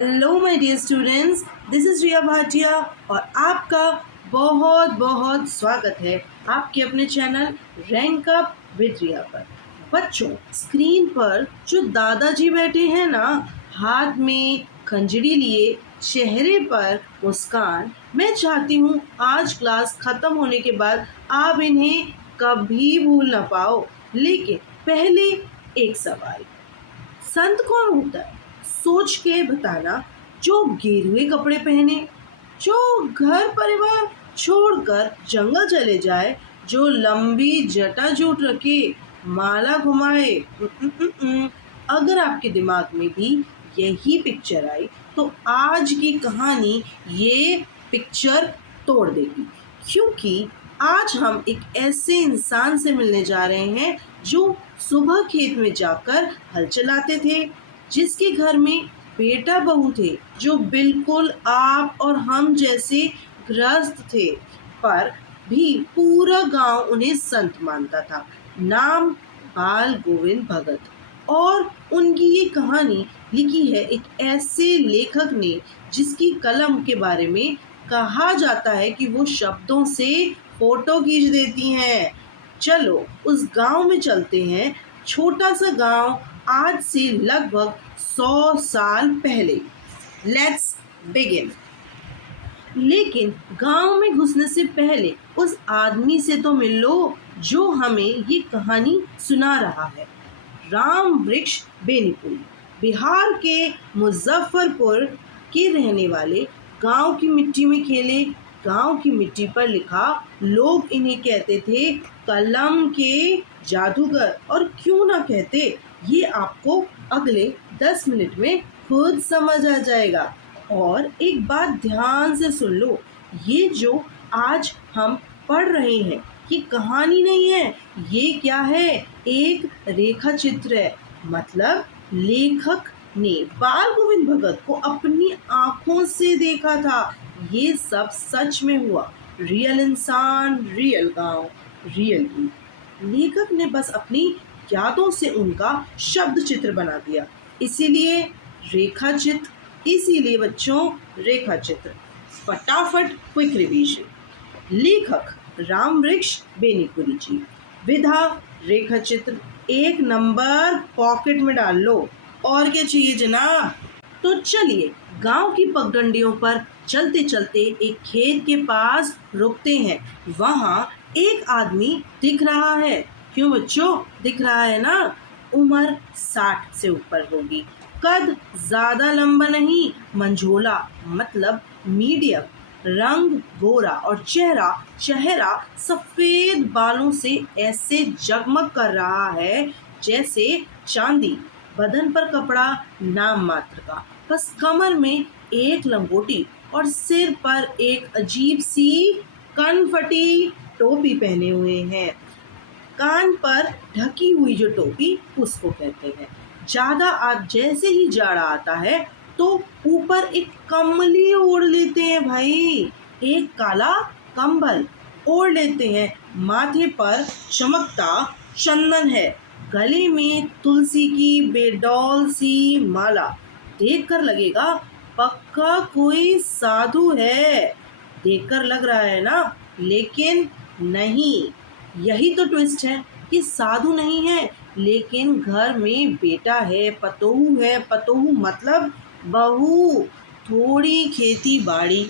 Hello my dear students, this is Riya Bhatia और आपका बहुत बहुत स्वागत है आपके अपने channel rank up with Riya पर। बच्चों, स्क्रीन पर जो दादाजी बैठे हैं ना, हाथ में खंजरी लिए, चेहरे पर मुस्कान, मैं चाहती हूँ आज क्लास ख़त्म होने के बाद आप इन्हें कभी भूल ना पाओ। लेकिन पहले एक सवाल, संत कौन होता है? सोच के बताना। जो गेरुए कपड़े पहने, जो घर परिवार छोड़कर जंगल चले जाए, जो लंबी जटा जूट रखे, माला घुमाए। अगर आपके दिमाग में भी यही पिक्चर आई तो आज की कहानी ये पिक्चर तोड़ देगी, क्योंकि आज हम एक ऐसे इंसान से मिलने जा रहे हैं जो सुबह खेत में जाकर हल चलाते थे, जिसके घर में बेटा बहू थे जो बिल्कुल आप और हम जैसे ग्रस्त थे, पर भी पूरा गांव उन्हें संत मानता था। नाम बाल गोविंद भगत। और उनकी ये कहानी लिखी है एक ऐसे लेखक ने जिसकी कलम के बारे में कहा जाता है कि वो शब्दों से फोटो खींच देती हैं। चलो उस गांव में चलते हैं। छोटा सा गांव, आज से लगभग 100 साल पहले। Let's begin. लेकिन गांव में घुसने से पहले उस आदमी से तो मिल लो जो हमें ये कहानी सुना रहा है। राम वृक्ष बेनीपुरी बिहार के मुजफ्फरपुर के रहने वाले, गांव की मिट्टी में खेले, गांव की मिट्टी पर लिखा। लोग इन्हें कहते थे कलम के जादूगर, और क्यों ना कहते, ये आपको अगले 10 मिनट में खुद समझ आ जाएगा। और एक बात ध्यान से सुन लो, ये जो आज हम पढ़ रहे हैं ये कहानी नहीं है, ये क्या है, एक रेखा चित्र है। मतलब लेखक ने बाल गोविंद भगत को अपनी आंखों से देखा था। ये सब सच में हुआ। रियल इंसान, रियल गांव, रियल ही। लेखक ने बस अपनी यादों से उनका शब्द चित्र बना दिया, इसीलिए रेखा चित्र। इसीलिए बच्चों, रेखा चित्र। फटाफट क्विक रिवीजन। लेखक राम वृक्ष बेनीपुरी जी। विधा रेखा चित्र। 1 नंबर पॉकेट में डाल लो। और क्या चाहिए जनाब? तो चलिए गांव की पगडंडियों पर चलते चलते एक खेत के पास रुकते हैं। वहां एक आदमी दिख रहा है। क्यों बच्चों, दिख रहा है ना? उम्र 60 से ऊपर होगी। कद ज्यादा लंबा नहीं, मंझोला मतलब मीडियम। रंग गोरा और चेहरा सफेद बालों से ऐसे जगमग कर रहा है जैसे चांदी। बदन पर कपड़ा नाम मात्र का, बस कमर में एक लंगोटी और सिर पर एक अजीब सी कनफटी टोपी पहने हुए हैं। कान पर ढकी हुई जो टोपी, उसको कहते हैं। ज्यादा आज जैसे ही जाड़ा आता है तो ऊपर एक कम्बली ओढ़ लेते हैं भाई। एक काला कंबल ओढ़ लेते हैं। माथे पर चमकता चंदन है। गले में तुलसी की बेडौल सी माला। देखकर लगेगा पक्का कोई साधु है। देखकर लग रहा है ना, लेकिन नहीं। यही तो ट्विस्ट है कि साधु नहीं है, लेकिन घर में बेटा है, पतोहू है। पतोहू मतलब बहू। थोड़ी खेती बाड़ी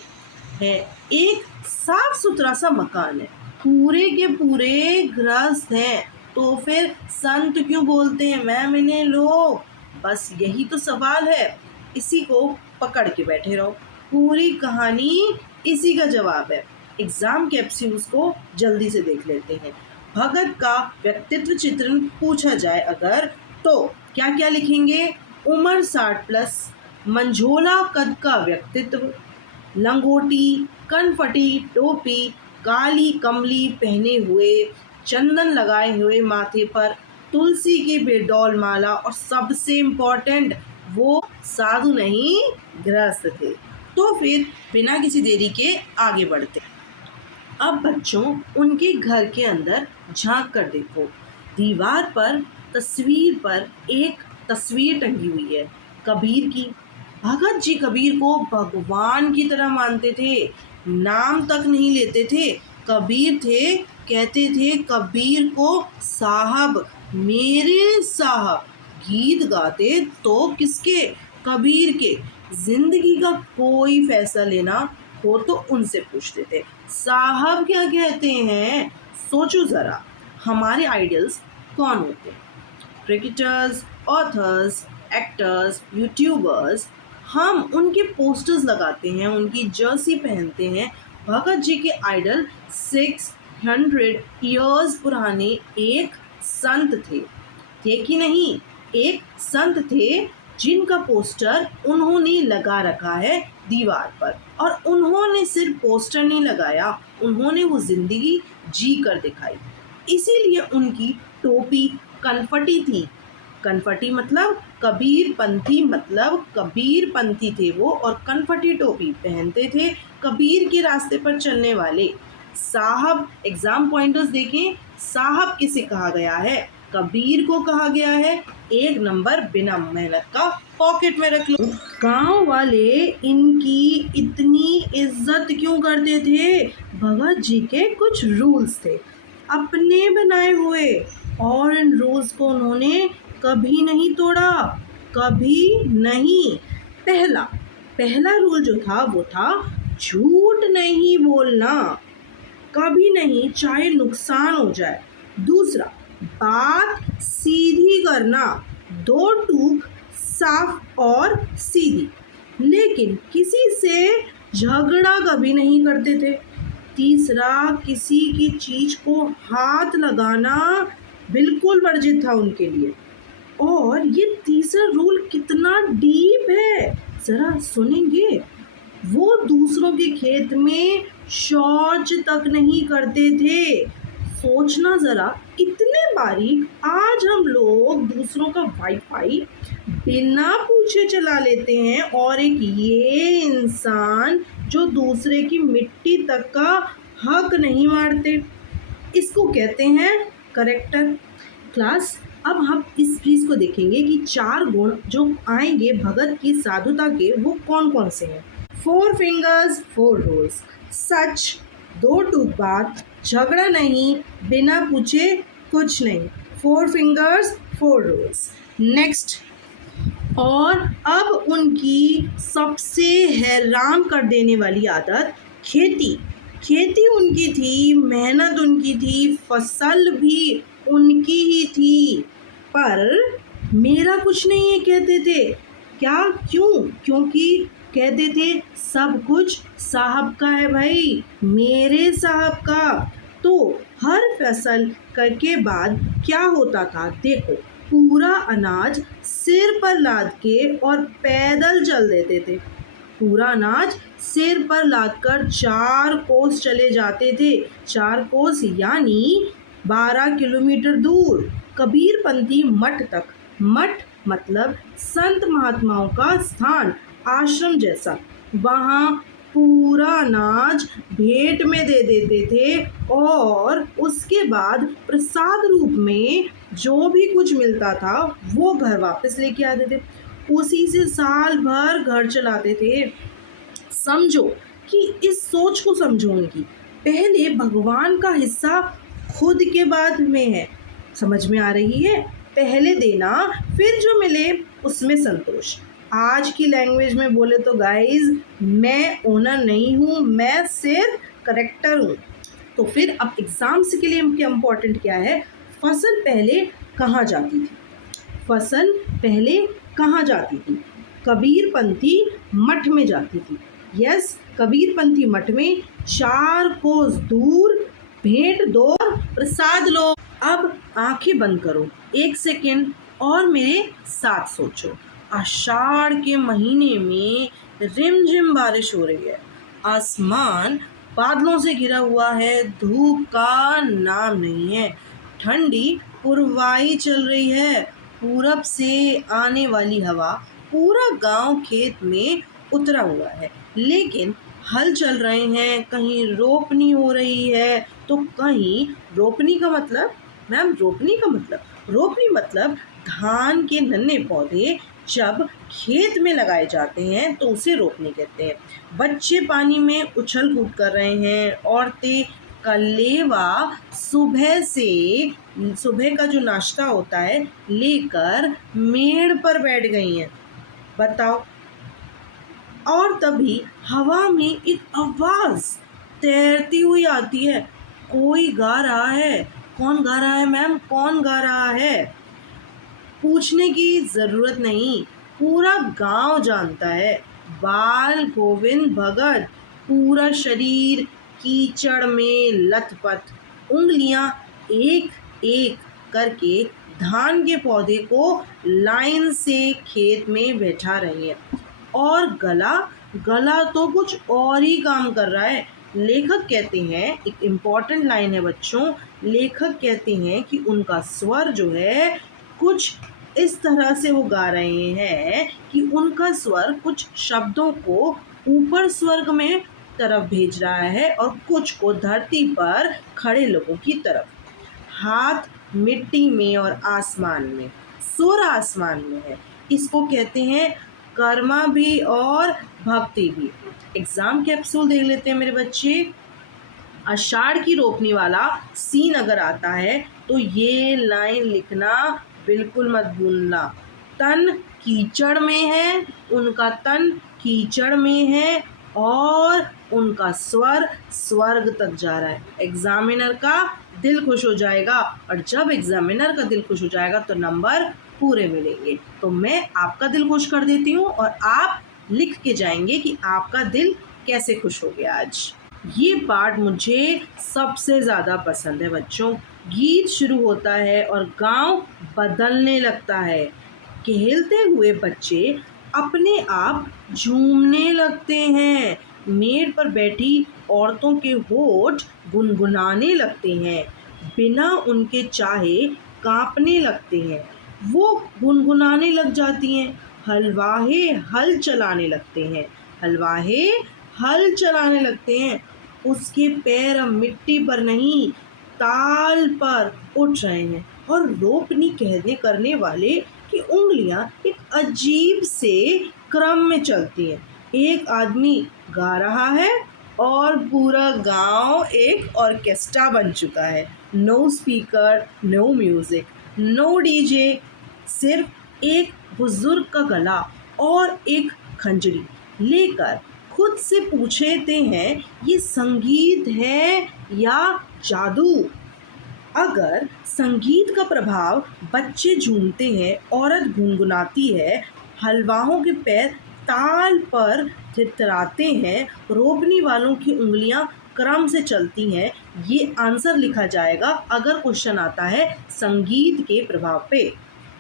है, एक साफ सुथरा सा मकान है। पूरे के पूरे गृहस्थ हैं, तो फिर संत क्यों बोलते हैं मैम इन्हें लोग? बस यही तो सवाल है। इसी को पकड़ के बैठे रहो, पूरी कहानी इसी का जवाब है। एग्जाम के एमसीक्यूज को जल्दी से देख लेते हैं। भगत का व्यक्तित्व चित्रण पूछा जाए अगर, तो क्या क्या लिखेंगे? उम्र 60 प्लस, मंझोला कद का व्यक्तित्व, लंगोटी, कनफटी टोपी, काली कमली पहने हुए, चंदन लगाए हुए माथे पर, तुलसी की बेडौल माला, और सबसे इम्पोर्टेंट, वो साधु नहीं गृहस्थ थे। तो फिर बिना किसी देरी के आगे बढ़ते। अब बच्चों, उनके घर के अंदर झांक कर देखो। दीवार पर एक तस्वीर टंगी हुई है, कबीर की। भगत जी कबीर को भगवान की तरह मानते थे, नाम तक नहीं लेते थे। कबीर थे, कहते थे कबीर को साहब, मेरे साहब। गीत गाते तो किसके? कबीर के। जिंदगी का कोई फैसला लेना हो तो उनसे पूछते थे, साहब क्या कहते हैं। सोचो जरा, हमारे आइडल्स कौन होते हैं? Cricketers, authors, actors, YouTubers. हम उनके पोस्टर्स लगाते हैं, उनकी जर्सी पहनते हैं। भगत जी के आइडल 600 इयर्स पुराने एक संत थे कि नहीं? एक संत थे जिनका पोस्टर उन्होंने लगा रखा है दीवार पर। और उन्होंने सिर्फ पोस्टर नहीं लगाया, उन्होंने वो जिंदगी जी कर दिखाई। इसीलिए उनकी टोपी कनफटी थी। कनफटी मतलब कबीरपंथी, मतलब कबीरपंथी थे वो, और कनफटी टोपी पहनते थे कबीर के रास्ते पर चलने वाले। साहब, एग्जाम पॉइंटर्स देखें, साहब किसे कहा गया है? कबीर को कहा गया है। 1 नंबर बिना मेहनत का पॉकेट में रख लो। गांव वाले इनकी इतनी इज्जत क्यों करते थे? भगत जी के कुछ रूल्स थे, अपने बनाए हुए, और इन रूल्स को उन्होंने कभी नहीं तोड़ा, कभी नहीं। पहला रूल जो था वो था झूठ नहीं बोलना, कभी नहीं, चाहे नुकसान हो जाए। दूसरा, बात सीधी करना, 2 टूक साफ और सीधी, लेकिन किसी से झगड़ा कभी नहीं करते थे। तीसरा, किसी की चीज को हाथ लगाना बिल्कुल वर्जित था उनके लिए। और ये तीसरा रूल कितना डीप है, जरा सुनेंगे। वो दूसरों के खेत में शौच तक नहीं करते थे। सोचना जरा, इतने बारीक। आज हम लोग दूसरों का वाईफाई बिना पूछे चला लेते हैं, और एक ये इंसान जो दूसरे की मिट्टी तक का हक नहीं मारते, इसको कहते हैं करेक्टर। क्लास, अब हम इस चीज को देखेंगे कि 4 गुण जो आएंगे भगत की साधुता के, वो कौन कौन से हैं। 4 फिंगर्स 4 रूल्स, सच, 2 टूक बात, झगड़ा नहीं, बिना पूछे कुछ नहीं। 4 फिंगर्स 4 रूल्स। नेक्स्ट, और अब उनकी सबसे हैरान कर देने वाली आदत खेती उनकी थी, मेहनत उनकी थी, फसल भी उनकी ही थी। पर मेरा कुछ नहीं है कहते थे। क्या? क्यों? क्योंकि कहते थे सब कुछ साहब का है भाई, मेरे साहब का। तो हर फसल के बाद क्या होता था देखो, पूरा अनाज सिर पर लाद के और पैदल चल देते थे। पूरा अनाज सिर पर लादकर 4 कोस चले जाते थे। 4 कोस यानी 12 किलोमीटर दूर, कबीरपंथी मठ तक। मठ मतलब संत महात्माओं का स्थान, आश्रम जैसा। वहाँ पूरा अनाज भेंट में दे देते थे, और उसके बाद प्रसाद रूप में जो भी कुछ मिलता था वो घर वापस लेके आते थे। उसी से साल भर घर चलाते थे। समझो कि इस सोच को समझो उनकी। पहले भगवान का हिस्सा खुद के बाद में है, समझ में आ रही है? पहले देना, फिर जो मिले उसमें संतोष। आज की लैंग्वेज में बोले तो गाइज, मैं ओनर नहीं हूँ, मैं सिर्फ करेक्टर हूँ। तो फिर अब एग्जाम्स के लिए इम्पोर्टेंट क्या है? फसल पहले कहाँ जाती थी? फसल पहले कहाँ जाती थी? कबीरपंथी मठ में जाती थी। यस, कबीरपंथी मठ में 4 कोस दूर भेंट दो, प्रसाद लो। अब आंखें बंद करो 1 सेकेंड और मेरे साथ सोचो। आषाढ़ के महीने में रिमझिम बारिश हो रही है, आसमान बादलों से घिरा हुआ है, धूप का नाम नहीं है, ठंडी पुरवाई चल रही है, पूरब से आने वाली हवा, पूरा गांव खेत में उतरा हुआ है, लेकिन हल चल रहे हैं, कहीं रोपनी हो रही है तो कहीं रोपनी का मतलब, मैम रोपनी का मतलब, रोपनी मतलब धान के नन्हे पौधे जब खेत में लगाए जाते हैं तो उसे रोपनी कहते हैं। बच्चे पानी में उछल कूद कर रहे हैं। औरतें कलेवा सुबह का जो नाश्ता होता है लेकर मेड़ पर बैठ गई हैं। बताओ। और तभी हवा में एक आवाज तैरती हुई आती है। कोई गा रहा है। कौन गा रहा है मैम? कौन गा रहा है? पूछने की जरूरत नहीं, पूरा गांव जानता है। बाल गोविंद भगत। पूरा शरीर कीचड़ में लथपथ, उंगलियां एक एक करके धान के पौधे को लाइन से खेत में बैठा रही है। और गला गला तो कुछ और ही काम कर रहा है। लेखक कहते हैं, एक इम्पॉर्टेंट लाइन है बच्चों, लेखक कहते हैं कि उनका स्वर जो है कुछ इस तरह से वो गा रहे हैं कि उनका स्वर कुछ शब्दों को ऊपर स्वर्ग में तरफ भेज रहा है और कुछ को धरती पर खड़े लोगों की तरफ। हाथ मिट्टी में और आसमान में, सुर आसमान में है। इसको कहते हैं कर्मा भी और भक्ति भी। एग्जाम कैप्सूल देख लेते हैं मेरे बच्चे। आषाढ़ की रोपनी वाला सीन अगर आता है तो ये लाइन लिखना बिल्कुल मत भूलना। तन कीचड़ में है, उनका तन कीचड़ में है और उनका स्वर स्वर्ग तक जा रहा है। एग्जामिनर का दिल खुश हो जाएगा और जब एग्जामिनर का दिल खुश हो जाएगा तो नंबर पूरे मिलेंगे। तो मैं आपका दिल खुश कर देती हूँ और आप लिख के जाएंगे कि आपका दिल कैसे खुश हो गया आज। ये पार्ट मुझे सबसे ज़्यादा पसंद है बच्चों। गीत शुरू होता है और गांव बदलने लगता है। खेलते हुए बच्चे अपने आप झूमने लगते हैं। मेड़ पर बैठी औरतों के होठ गुनगुनाने लगते हैं, बिना उनके चाहे कांपने लगते हैं। वो गुनगुनाने लग जाती हैं। हलवाहे हल चलाने लगते हैं। हलवाहे हल चलाने लगते हैं। उसके पैर अब मिट्टी पर नहीं ताल पर उठ रहे हैं और रोपनी कहने करने वाले की उंगलियां एक अजीब से क्रम में चलती हैं। एक आदमी गा रहा है और पूरा गांव एक ऑर्केस्ट्रा बन चुका है। No speaker, no music, no DJ, सिर्फ एक बुजुर्ग का गला और एक खंजरी लेकर खुद से पूछते हैं, ये संगीत है या जादू? अगर संगीत का प्रभाव, बच्चे झूमते हैं, औरत गुनगुनाती है, हलवाओं के पैर ताल पर थिरथराते हैं, रोपनी वालों की उंगलियां क्रम से चलती हैं, ये आंसर लिखा जाएगा अगर क्वेश्चन आता है संगीत के प्रभाव पे।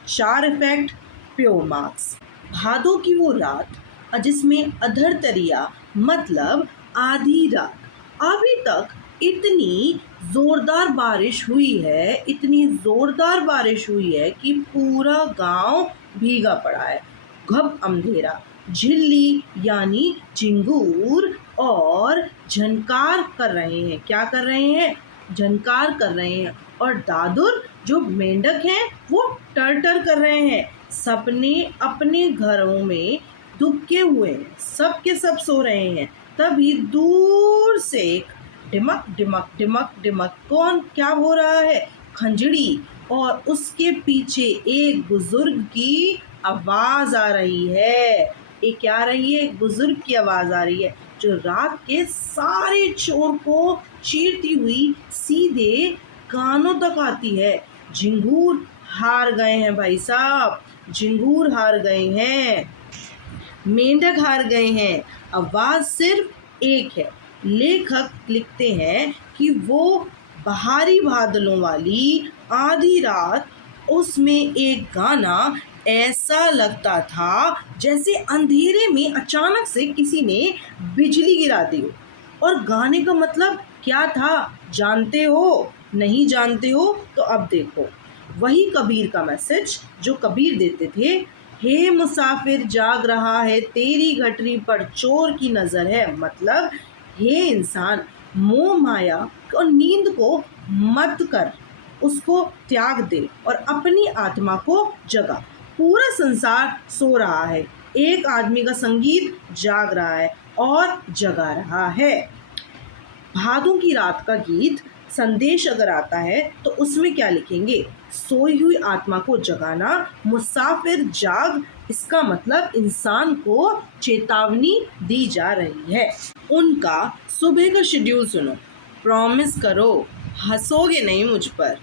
4 इफेक्ट, प्योर मार्क्स। भादों की वो रात जिसमें अधरतरिया मतलब आधी रात, अभी तक इतनी जोरदार बारिश हुई है, इतनी जोरदार बारिश हुई है कि पूरा गांव भीगा पड़ा है। घब अंधेरा, झिल्ली यानी झिंगूर और झनकार कर रहे हैं। क्या कर रहे हैं? झनकार कर रहे हैं। और दादुर जो मेंढक हैं वो टर कर रहे हैं। सपने अपने घरों में दुबके हुए हैं, सब के सब सो रहे हैं। तभी दूर से एक डिमक डिमक डिमक डिमक, कौन क्या हो रहा है? खंजड़ी। और उसके पीछे एक बुजुर्ग की आवाज आ रही है। ये क्या आ रही है? एक बुजुर्ग की आवाज आ रही है जो रात के सारे शोर को चीरती हुई सीधे कानों तक आती है। झिंगूर हार गए हैं भाई साहब, झिंगूर हार गए हैं, मेंढक हार गए हैं। आवाज सिर्फ एक है। लेखक लिखते हैं कि वो बहारी बादलों वाली आधी रात, उसमें एक गाना ऐसा लगता था जैसे अंधेरे में अचानक से किसी ने बिजली गिरा दी हो। और गाने का मतलब क्या था जानते हो? नहीं जानते हो तो अब देखो। वही कबीर का मैसेज जो कबीर देते थे, हे मुसाफिर जाग रहा है, तेरी गठरी पर चोर की नजर है। मतलब हे इंसान, मोह माया और नींद को मत कर, उसको त्याग दे और अपनी आत्मा को जगा। पूरा संसार सो रहा है, एक आदमी का संगीत जाग रहा है और जगा रहा है। भादों की रात का गीत संदेश अगर आता है तो उसमें क्या लिखेंगे? सोई हुई आत्मा को जगाना, मुसाफिर जाग। इसका मतलब इंसान को चेतावनी दी जा रही है। उनका सुबह का शेड्यूल सुनो। प्रॉमिस करो हंसोगे नहीं मुझ पर।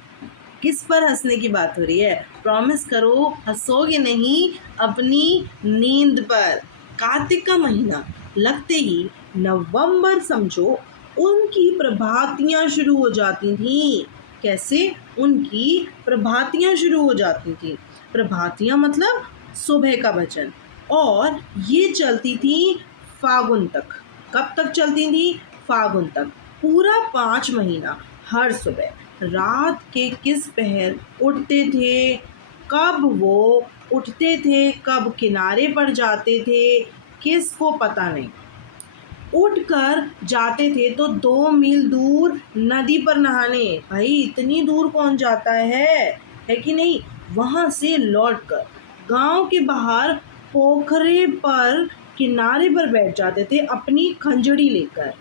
किस पर हंसने की बात हो रही है? प्रॉमिस करो हंसोगे नहीं अपनी नींद पर। कार्तिक का महीना लगते ही नवंबर समझो उनकी प्रभातियां शुरू हो जाती थीं। कैसे? उनकी प्रभातियां शुरू हो जाती थीं। प्रभातियां मतलब सुबह का भजन, और ये चलती थी फागुन तक। कब तक चलती थी? फागुन तक। पूरा 5 महीना हर सुबह रात के किस पहर उठते थे, कब वो उठते थे, कब किनारे पर जाते थे, किसको पता नहीं। उठकर जाते थे तो 2 मील दूर नदी पर नहाने। भाई इतनी दूर कौन जाता है कि नहीं? वहाँ से लौटकर गांव के बाहर पोखरे पर किनारे पर बैठ जाते थे अपनी खंजड़ी लेकर,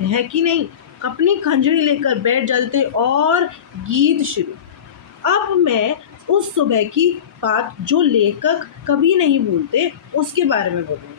है कि नहीं? अपनी खंजड़ी लेकर बैठ जाते थे और गीत शुरू। अब मैं उस सुबह की बात जो लेखक कभी नहीं भूलते उसके बारे में बोलूँगी।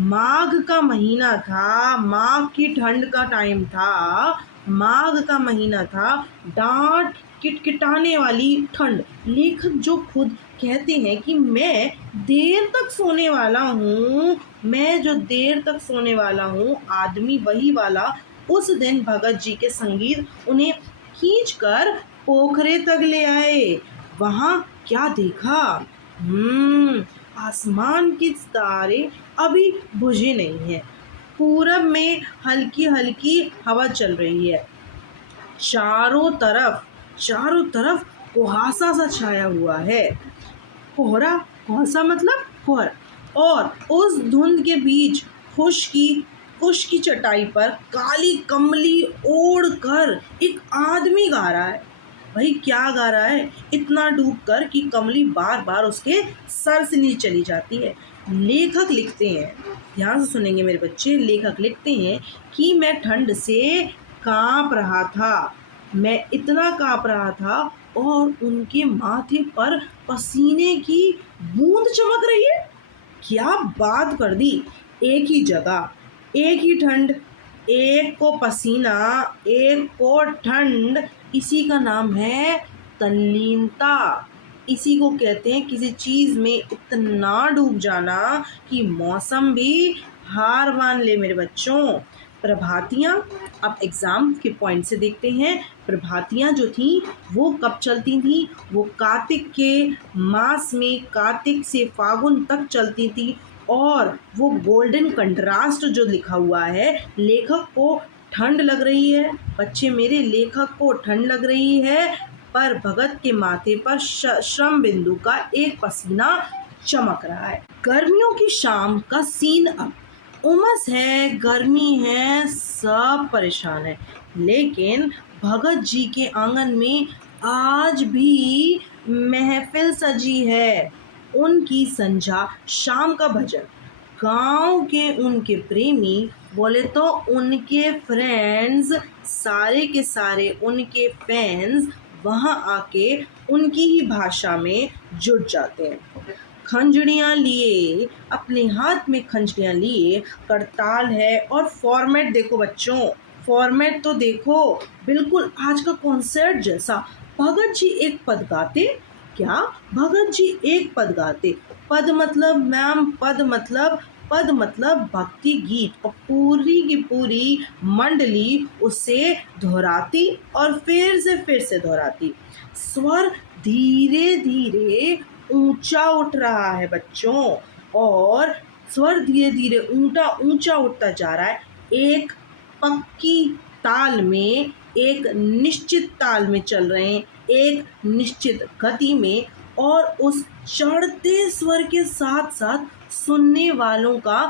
माघ का महीना था, माघ की ठंड का टाइम था, माघ का महीना था, डांट किटकिटाने वाली ठंड। लेखक जो खुद कहते हैं कि मैं देर तक सोने वाला हूँ, मैं जो देर तक सोने वाला हूँ, आदमी वही वाला। उस दिन भगत जी के संगीत उन्हें खींचकर पोखरे तक ले आए। वहाँ क्या देखा? आसमान के तारे अभी बुझे नहीं हैं। पूरब में हल्की हल्की हवा चल रही है। चारों तरफ कुहासा सा छाया हुआ है। कोहरा, कुहासा मतलब कोहरा। और उस धुंध के बीच खुश की चटाई पर काली कमली ओढ़ कर एक आदमी गा रहा है। भाई क्या गा रहा है? इतना डूब कर कि कमली बार बार उसके सर से नीचे चली जाती है। लेखक लिखते हैं, ध्यान से सुनेंगे मेरे बच्चे, लेखक लिखते हैं कि मैं ठंड से कांप रहा था, मैं इतना कांप रहा था, और उनके माथे पर पसीने की बूंद चमक रही है। क्या बात कर दी! एक ही जगह, एक ही ठंड, एक को पसीना, एक को ठंड। इसी का नाम है तल्लीनता। इसी को कहते हैं किसी चीज़ में इतना डूब जाना कि मौसम भी हार मान ले। मेरे बच्चों, प्रभातियाँ अब एग्ज़ाम के पॉइंट से देखते हैं। प्रभातियाँ जो थीं वो कब चलती थीं? वो कार्तिक के मास में, कार्तिक से फागुन तक चलती थी। और वो गोल्डन कंट्रास्ट जो लिखा हुआ है, लेखक को ठंड लग रही है, बच्चे मेरे, लेखक को ठंड लग रही है, पर भगत के माथे पर श्रम बिंदु का एक पसीना चमक रहा है। गर्मियों की शाम का सीन अब। उमस है, गर्मी है, सब परेशान है, लेकिन भगत जी के आंगन में आज भी महफिल सजी है। उनकी संझा शाम का भजन, गांव के उनके प्रेमी, बोले तो उनके फ्रेंड्स, सारे के सारे उनके फैंस वहाँ आके उनकी ही भाषा में जुट जाते हैं। खंजड़ियाँ लिए, अपने हाथ में खंजड़ियाँ लिए, करताल है। और फॉर्मेट देखो बच्चों, फॉर्मेट तो देखो, बिल्कुल आज का कॉन्सर्ट जैसा। भगत जी एक पद गाते। क्या? भगत जी एक पद गाते। पद मतलब मैम, पद मतलब भक्ति गीत, और पूरी की पूरी मंडली उसे दोहराती और फिर से दोहराती। स्वर धीरे धीरे ऊंचा उठ रहा है बच्चों, और स्वर धीरे धीरे ऊंचा उठता जा रहा है। एक पक्की ताल में, एक निश्चित ताल में चल रहे हैं, एक निश्चित गति में। और उस चढ़ते स्वर के साथ साथ सुनने वालों का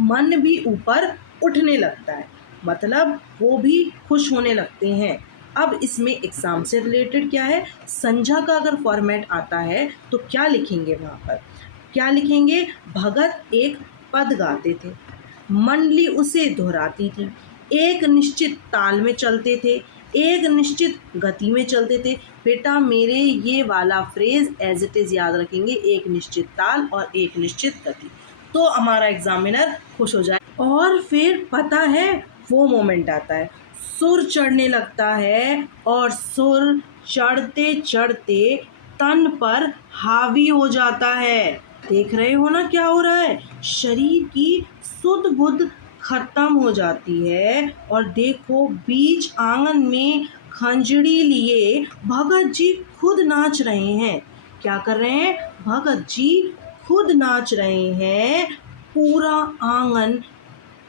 मन भी ऊपर उठने लगता है, मतलब वो भी खुश होने लगते हैं। अब इसमें एग्जाम से रिलेटेड क्या है, संज्ञा का अगर फॉर्मेट आता है तो क्या लिखेंगे वहाँ पर, क्या लिखेंगे, भगत एक पद गाते थे, मंडली उसे दोहराती थी, एक निश्चित ताल में चलते थे, एक निश्चित गति में चलते थे। बेटा मेरे ये वाला फ्रेज एज इट इज़ याद रखेंगे, एक निश्चित ताल और एक निश्चित गति, तो हमारा एग्जामिनर खुश हो जाए। और फिर पता है वो मोमेंट आता है, सुर चढ़ने लगता है और सुर चढ़ते चढ़ते तन पर हावी हो जाता है। देख रहे हो ना क्या हो रहा है, शरीर की सुध बुध खत्म हो जाती है। और देखो बीच आंगन में खंजड़ी लिए भगत जी खुद नाच रहे हैं। क्या कर रहे हैं, भगत जी खुद नाच रहे हैं। पूरा आंगन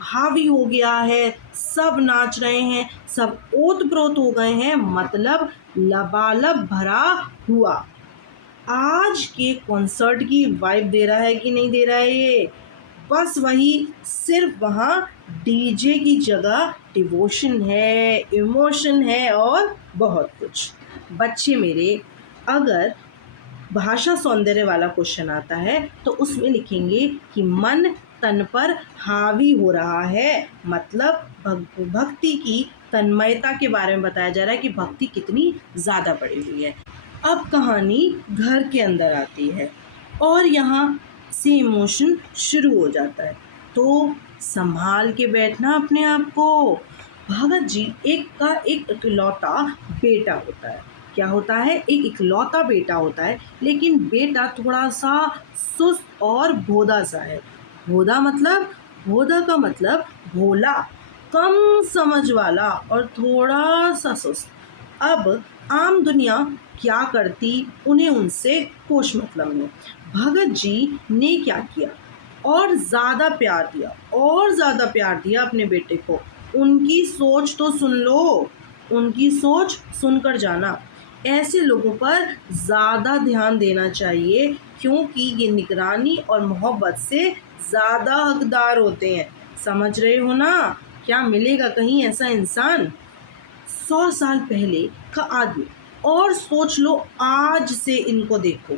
हावी हो गया है, सब नाच रहे हैं, सब ओत-प्रोत हो गए हैं, मतलब लबालब भरा हुआ। आज के कॉन्सर्ट की वाइब दे रहा है कि नहीं दे रहा है ये, बस वही, सिर्फ वहाँ डीजे की जगह डिवोशन है, इमोशन है और बहुत कुछ। बच्चे मेरे, अगर भाषा सौंदर्य वाला क्वेश्चन आता है तो उसमें लिखेंगे कि मन तन पर हावी हो रहा है, मतलब भक्ति की तन्मयता के बारे में बताया जा रहा है कि भक्ति कितनी ज़्यादा बढ़ी हुई है। अब कहानी घर के अंदर आती है और यहाँ से इमोशन शुरू हो जाता है, तो संभाल के बैठना अपने आप को। भगत जी का एक इकलौता बेटा होता है। क्या होता है, एक इकलौता बेटा होता है, लेकिन बेटा थोड़ा सा सुस्त और भोदा सा है। भोदा का मतलब भोला, कम समझ वाला और थोड़ा सा सुस्त। अब आम दुनिया क्या करती, उन्हें उनसे कुछ मतलब नहीं। भगत जी ने क्या किया, और ज़्यादा प्यार दिया अपने बेटे को। उनकी सोच तो सुन लो, उनकी सोच सुनकर जाना। ऐसे लोगों पर ज़्यादा ध्यान देना चाहिए, क्योंकि ये निगरानी और मोहब्बत से ज़्यादा हकदार होते हैं। समझ रहे हो ना, क्या मिलेगा कहीं ऐसा इंसान। 100 साल पहले का आदमी, और सोच लो आज से इनको देखो,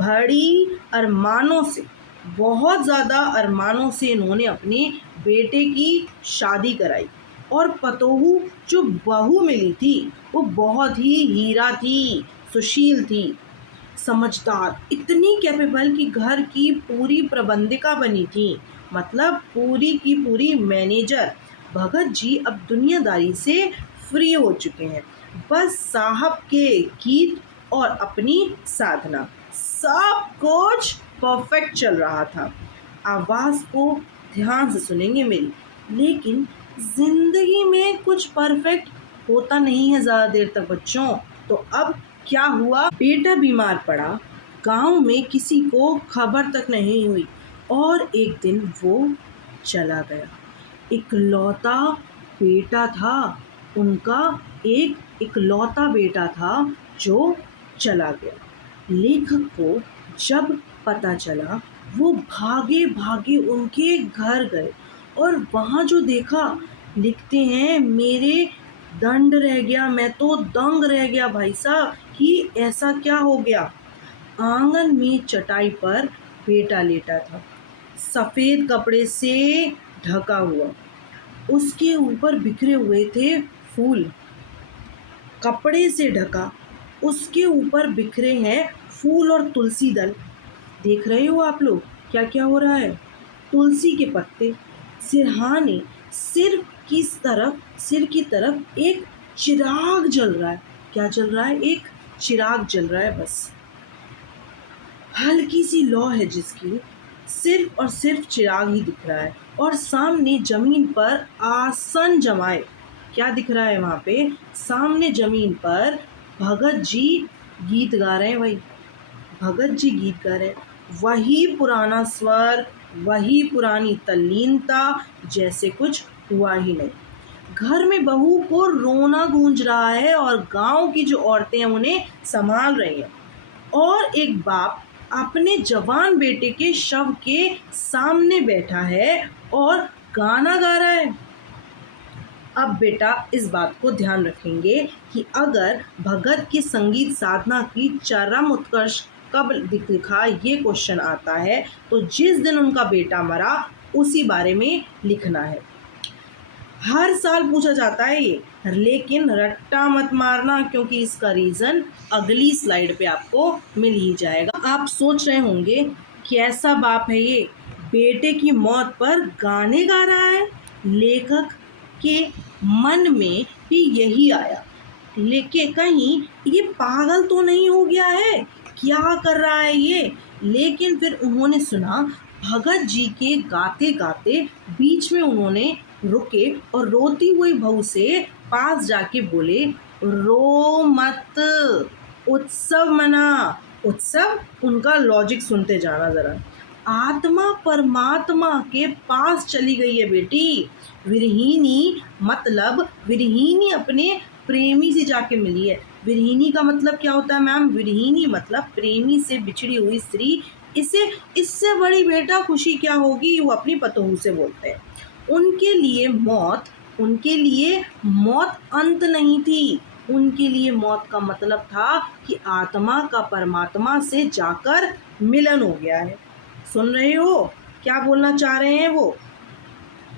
बड़ी अरमानों से, बहुत ज़्यादा अरमानों से इन्होंने अपने बेटे की शादी कराई। और पतोहू जो बहू मिली थी वो बहुत ही हीरा थी, सुशील थी, समझदार, इतनी कैपेबल कि घर की पूरी प्रबंधिका बनी थी, मतलब पूरी की पूरी मैनेजर। भगत जी अब दुनियादारी से फ्री हो चुके हैं, बस साहब के गीत और अपनी साधना, सब कुछ परफेक्ट चल रहा था। आवाज़ को ध्यान से सुनेंगे मेरी, लेकिन ज़िंदगी में कुछ परफेक्ट होता नहीं है ज़्यादा देर तक बच्चों। तो अब क्या हुआ, बेटा बीमार पड़ा, गांव में किसी को खबर तक नहीं हुई, और एक दिन वो चला गया। इकलौता बेटा था उनका, एक इकलौता बेटा था जो चला गया। लेखक को जब पता चला, वो भागे भागे उनके घर गए, और वहाँ जो देखा, लिखते हैं मेरे दंड रह गया, मैं तो दंग रह गया भाई साहब कि ऐसा क्या हो गया। आंगन में चटाई पर बेटा लेटा था, सफ़ेद कपड़े से ढका हुआ, उसके ऊपर बिखरे हुए थे फूल। कपड़े से ढका, उसके ऊपर बिखरे हैं फूल और तुलसी दल। देख रहे हो आप लोग क्या क्या हो रहा है, तुलसी के पत्ते, सिरहाने, सिर की तरफ एक चिराग जल रहा है। क्या जल रहा है, एक चिराग जल रहा है, बस हल्की सी लौ है जिसकी, सिर्फ और सिर्फ चिराग ही दिख रहा है। और सामने जमीन पर आसन जमाए, क्या दिख रहा है वहाँ पे, सामने जमीन पर भगत जी गीत गा रहे हैं। वही भगत जी गीत गा रहे हैं, वही पुराना स्वर, वही पुरानी तल्लीनता, जैसे कुछ हुआ ही नहीं। घर में बहू को रोना गूंज रहा है और गांव की जो औरतें हैं उन्हें संभाल रही हैं, और एक बाप अपने जवान बेटे के शव के सामने बैठा है और गाना गा रहा है। अब बेटा इस बात को ध्यान रखेंगे कि अगर भगत की संगीत साधना की चरम उत्कर्ष कब दिखा, ये क्वेश्चन आता है तो जिस दिन उनका बेटा मरा उसी बारे में लिखना है। हर साल पूछा जाता है ये, लेकिन रट्टा मत मारना क्योंकि इसका रीज़न अगली स्लाइड पे आपको मिल ही जाएगा। आप सोच रहे होंगे कैसा बाप है ये, बेटे की मौत पर गाने गा रहा है। लेखक के मन में भी यही आया, लेकिन कहीं ये पागल तो नहीं हो गया है, क्या कर रहा है ये। लेकिन फिर उन्होंने सुना भगत जी के गाते गाते बीच में उन्होंने रुके और रोती हुई बहू से पास जाके बोले, रो मत, उत्सव मना। उत्सव, उनका लॉजिक सुनते जाना जरा। आत्मा परमात्मा के पास चली गई है बेटी। विरहिणी मतलब विरहिणी अपने प्रेमी से जाके मिली है। विरहिणी का मतलब क्या होता है मैम? विरहिणी मतलब प्रेमी से बिछड़ी हुई स्त्री। इससे बड़ी बेटा खुशी क्या होगी, वो अपनी पतोहू से बोलते हैं। उनके लिए मौत अंत नहीं थी। उनके लिए मौत का मतलब था कि आत्मा का परमात्मा से जाकर मिलन हो गया है। सुन रहे हो क्या बोलना चाह रहे हैं वो?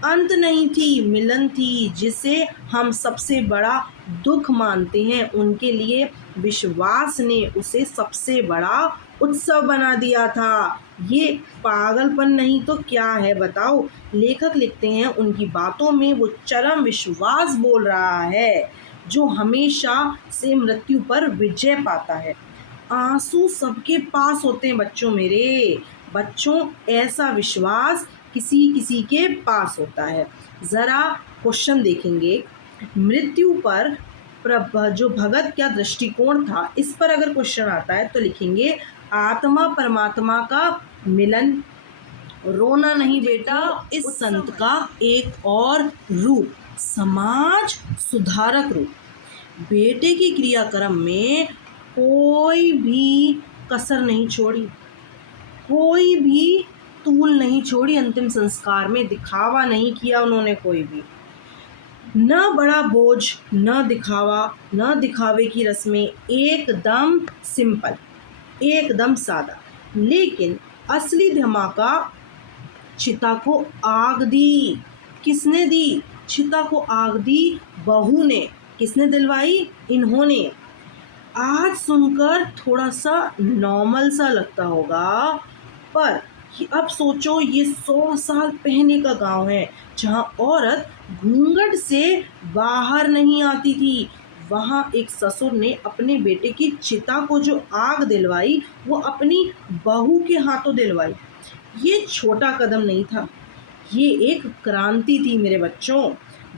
अंत नहीं थी, मिलन थी, जिसे हम सबसे बड़ा दुख मानते हैं। उनके लिए विश्वास ने उसे सबसे बड़ा उत्सव बना दिया था। ये पागलपन नहीं तो क्या है बताओ। लेखक लिखते हैं उनकी बातों में वो चरम विश्वास बोल रहा है जो हमेशा से मृत्यु पर विजय पाता है। आंसू सबके पास होते हैं बच्चों मेरे। बच्चों, ऐसा विश्वास किसी किसी के पास होता है। ज़रा क्वेश्चन देखेंगे, मृत्यु पर जो भगत का दृष्टिकोण था, इस पर अगर क्वेश्चन आता है तो लिखेंगे आत्मा परमात्मा का मिलन। रोना नहीं बेटा, इस संत का एक और रूप, समाज सुधारक रूप। बेटे की क्रियाक्रम में कोई भी कसर नहीं छोड़ी, कोई भी तूल नहीं छोड़ी। अंतिम संस्कार में दिखावा नहीं किया उन्होंने कोई भी, न बड़ा बोझ, न दिखावा, न दिखावे की रस्में, एकदम सिंपल, एकदम सादा। लेकिन असली धमाका चिता को आग दी। किसने दी? चिता को आग दी बहू ने। किसने दिलवाई? इन्होंने। आज सुनकर थोड़ा सा नॉर्मल सा लगता होगा, पर अब सोचो ये 100 साल पहले का गांव है जहां औरत घूंघट से बाहर नहीं आती थी। वहां एक ससुर ने अपने बेटे की चिता को जो आग दिलवाई वो अपनी बहू के हाथों दिलवाई। ये छोटा कदम नहीं था, ये एक क्रांति थी मेरे बच्चों।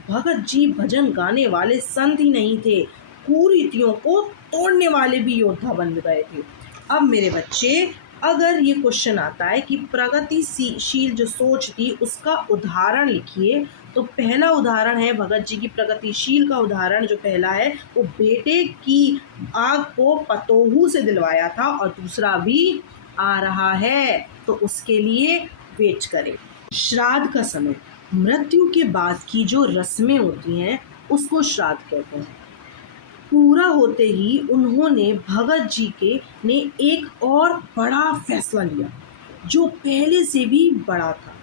भगत जी भजन गाने वाले संत ही नहीं थे, कुरीतियों को तोड़ने वाले भी योद्धा बन गए थे। अब मेरे बच्चे, अगर ये क्वेश्चन आता है कि प्रगतिशील जो सोच थी उसका उदाहरण लिखिए, तो पहला उदाहरण है भगत जी की प्रगतिशील का उदाहरण जो पहला है वो बेटे की आग को पतोहू से दिलवाया था, और दूसरा भी आ रहा है तो उसके लिए वेट करें। श्राद्ध का समय, मृत्यु के बाद की जो रस्में होती हैं उसको श्राद्ध कहते हैं। पूरा होते ही उन्होंने भगत जी ने एक और बड़ा फैसला लिया जो पहले से भी बड़ा था।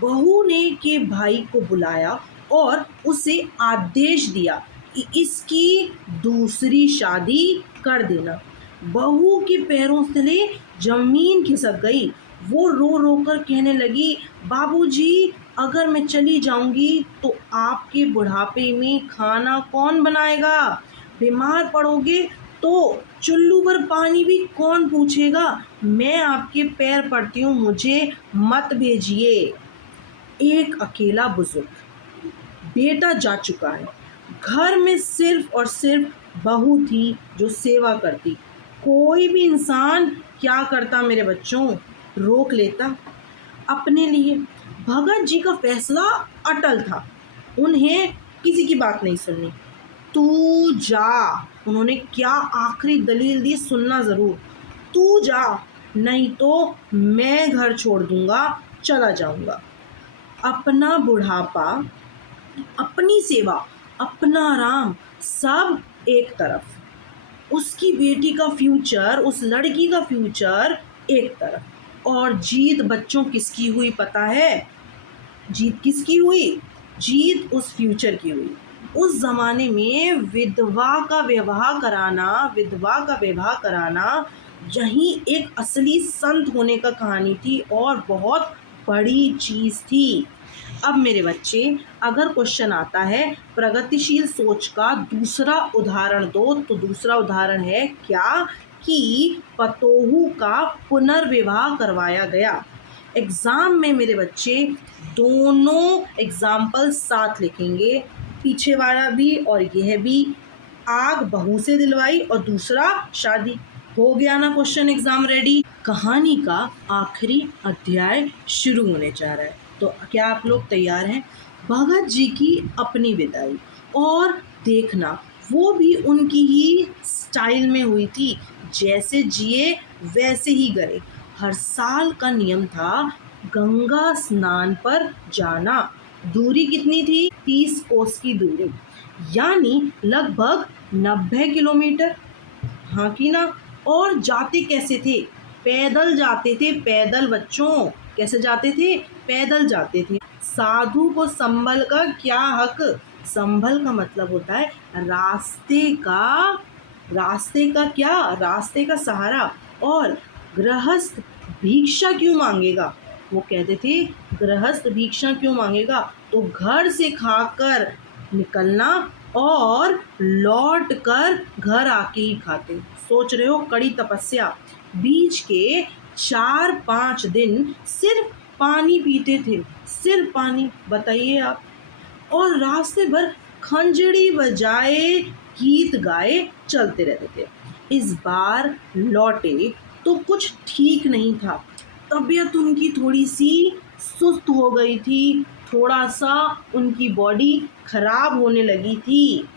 बहू ने के भाई को बुलाया और उसे आदेश दिया कि इसकी दूसरी शादी कर देना। बहू के पैरों तले जमीन खिसक गई। वो रो रो कर कहने लगी, बाबूजी, अगर मैं चली जाऊंगी तो आपके बुढ़ापे में खाना कौन बनाएगा? बीमार पड़ोगे तो चुल्लू पर पानी भी कौन पूछेगा? मैं आपके पैर पड़ती हूँ, मुझे मत भेजिए। एक अकेला बुजुर्ग, बेटा जा चुका है, घर में सिर्फ और सिर्फ बहू थी जो सेवा करती। कोई भी इंसान क्या करता मेरे बच्चों? रोक लेता अपने लिए। भगत जी का फैसला अटल था, उन्हें किसी की बात नहीं सुननी। तू जा, उन्होंने क्या आखिरी दलील दी, सुनना ज़रूर। तू जा, नहीं तो मैं घर छोड़ दूंगा, चला जाऊंगा। अपना बुढ़ापा, अपनी सेवा अपना राम सब एक तरफ, उसकी बेटी का फ्यूचर, उस लड़की का फ्यूचर एक तरफ। और जीत बच्चों किसकी हुई पता है? जीत किसकी हुई? जीत उस फ्यूचर की हुई। उस जमाने में विधवा का विवाह कराना यही एक असली संत होने का कहानी थी और बहुत बड़ी चीज थी। अब मेरे बच्चे, अगर क्वेश्चन आता है प्रगतिशील सोच का दूसरा उदाहरण दो, तो दूसरा उदाहरण है क्या? कि पतोहू का पुनर्विवाह करवाया गया। एग्जाम में मेरे बच्चे दोनों एग्जाम्पल साथ लिखेंगे, पीछे वाला भी और यह भी। आग बहू से दिलवाई और दूसरा शादी। हो गया ना क्वेश्चन एग्जाम रेडी? कहानी का आखिरी अध्याय शुरू होने जा रहा है, तो क्या आप लोग तैयार हैं? भगत जी की अपनी विदाई, और देखना वो भी उनकी ही स्टाइल में हुई थी, जैसे जिए वैसे ही गए। हर साल का नियम था गंगा स्नान पर जाना। दूरी कितनी थी? 30 कोस की दूरी, यानी लगभग 90 किलोमीटर। हाँ कि ना? और जाते कैसे थे? पैदल जाते थे, पैदल बच्चों। कैसे जाते थे? पैदल जाते थे। साधु को संभल का क्या हक? संभल का मतलब होता है रास्ते का सहारा। और गृहस्थ भिक्षा क्यों मांगेगा? वो कहते थे गृहस्थ भिक्षा क्यों मांगेगा? तो घर से खाकर निकलना और लौट कर घर आके ही खाते। सोच रहे हो, कड़ी तपस्या। बीच के 4-5 दिन सिर्फ पानी पीते थे, सिर्फ पानी। बताइए आप। और रास्ते भर खंजड़ी बजाए, गीत गाए चलते रहते थे। इस बार लौटे तो कुछ ठीक नहीं था। तबीयत उनकी थोड़ी सी सुस्त हो गई थी, थोड़ा सा उनकी बॉडी खराब होने लगी थी,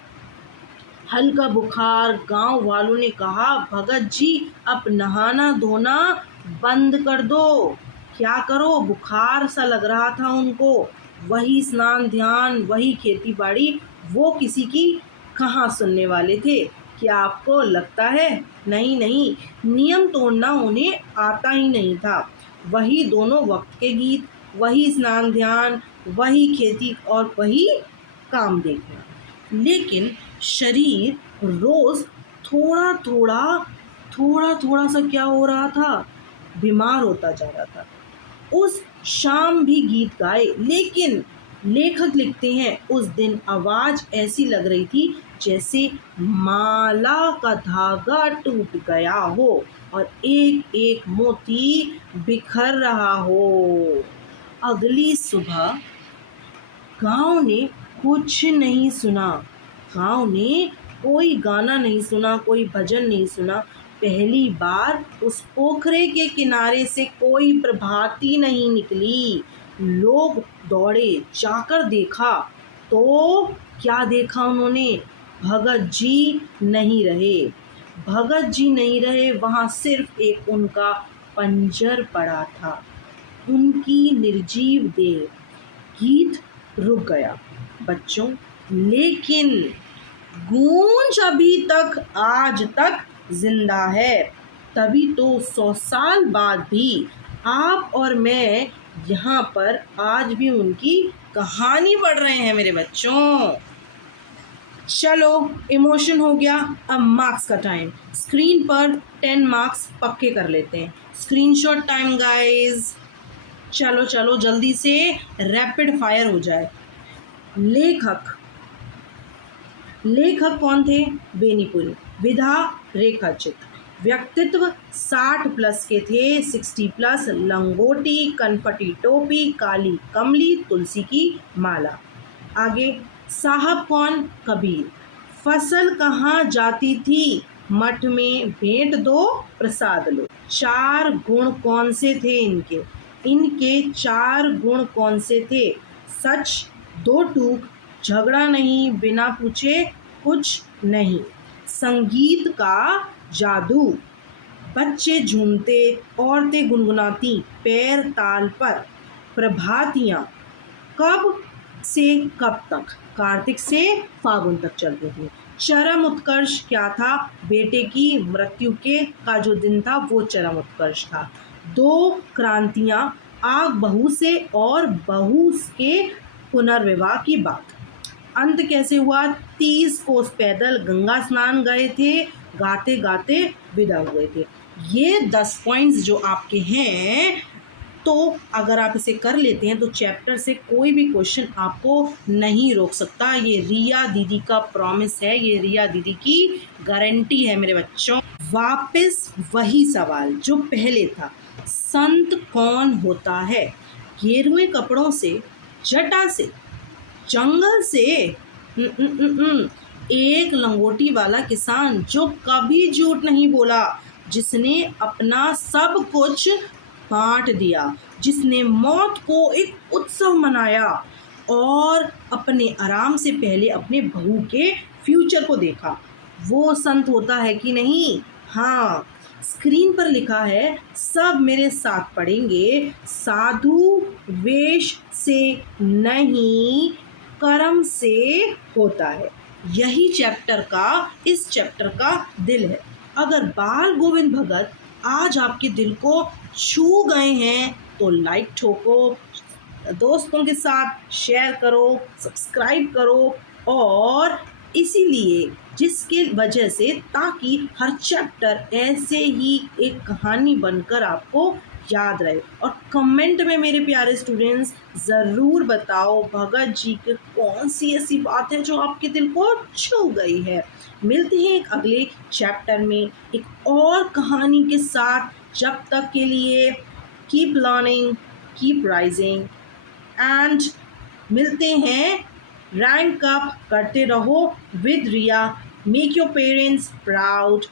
हल्का बुखार। गांव वालों ने कहा, भगत जी अब नहाना धोना बंद कर दो। क्या करो? बुखार सा लग रहा था उनको। वही स्नान ध्यान, वही खेती बाड़ी। वो किसी की कहाँ सुनने वाले थे? क्या आपको लगता है? नहीं नहीं, नियम तोड़ना उन्हें आता ही नहीं था। वही दोनों वक्त के गीत, वही स्नान ध्यान, वही खेती और वही काम देखना। लेकिन शरीर रोज थोड़ा थोड़ा सा क्या हो रहा था? बीमार होता जा रहा था। उस शाम भी गीत गाए, लेकिन लेखक लिखते हैं उस दिन आवाज ऐसी लग रही थी जैसे माला का धागा टूट गया हो और एक एक मोती बिखर रहा हो। अगली सुबह गांव ने कुछ नहीं सुना। गांव ने कोई गाना नहीं सुना, कोई भजन नहीं सुना। पहली बार उस पोखरे के किनारे से कोई प्रभाती नहीं निकली। लोग दौड़े, जाकर देखा तो क्या देखा उन्होंने? भगत जी नहीं रहे। भगत जी नहीं रहे, वहाँ सिर्फ एक उनका पंजर पड़ा था, उनकी निर्जीव देह। गीत रुक गया बच्चों, लेकिन गूंज अभी तक आज तक जिंदा है। तभी तो 100 साल बाद भी आप और मैं यहाँ पर आज भी उनकी कहानी पढ़ रहे हैं मेरे बच्चों। चलो, इमोशन हो गया, अब मार्क्स का टाइम। स्क्रीन पर 10 मार्क्स पक्के कर लेते हैं। Screenshot time guys. चलो चलो जल्दी से रैपिड फायर हो जाए। लेखक कौन थे? बेनीपुरी। विधा रेखाचित्र। व्यक्तित्व 60+ के थे, 60+। लंगोटी, कनपटी टोपी, काली कमली, तुलसी की माला। आगे, साहब कौन? कबीर। फसल कहाँ जाती थी? मठ में। भेंट दो प्रसाद लो। 4 गुण कौन से थे इनके? इनके 4 गुण कौन से थे? सच, 2 टूक, झगड़ा नहीं, बिना पूछे कुछ नहीं, संगीत का जादू, बच्चे झूमते, औरतें गुनगुनाती, पैर ताल पर, प्रभातियाँ, कब से कब तक? कार्तिक से फागुन तक चलते थे। चरम उत्कर्ष क्या था? बेटे की मृत्यु का जो दिन था वो चरम उत्कर्ष था। 2 क्रांतियां, आग बहू से और बहू के पुनर्विवाह की बात। अंत कैसे हुआ? 30 कोस पैदल गंगा स्नान गए थे, गाते गाते विदा हुए थे। ये 10 पॉइंट्स जो आपके हैं, तो अगर आप इसे कर लेते हैं तो चैप्टर से कोई भी क्वेश्चन आपको नहीं रोक सकता। ये रिया दीदी का प्रॉमिस है, ये रिया दीदी की गारंटी है मेरे बच्चों। वापस वही सवाल जो पहले था, संत कौन होता है? गेरुए कपड़ों से, जटा से, जंगल से, एक लंगोटी वाला किसान जो कभी झूठ नहीं बोला, जिसने अपना सब कुछ बांट दिया, जिसने मौत को एक उत्सव मनाया और अपने आराम से पहले अपने बहू के फ्यूचर को देखा, वो संत होता है कि नहीं? हाँ, स्क्रीन पर लिखा है, सब मेरे साथ पढ़ेंगे। साधु वेश से नहीं, कर्म से होता है। यही इस चैप्टर का दिल है। अगर बाल गोविंद भगत आज आपके दिल को छू गए हैं तो लाइक ठोको, दोस्तों के साथ शेयर करो, सब्सक्राइब करो, और इसीलिए जिसके वजह से ताकि हर चैप्टर ऐसे ही एक कहानी बनकर आपको याद रहे। और कमेंट में मेरे प्यारे स्टूडेंट्स ज़रूर बताओ भगत जी की कौन सी ऐसी बात है जो आपके दिल को छू गई है। मिलते हैं एक अगले चैप्टर में एक और कहानी के साथ। जब तक के लिए keep learning, keep rising, and मिलते हैं। रैंक अप करते रहो with Riya. Make your parents proud.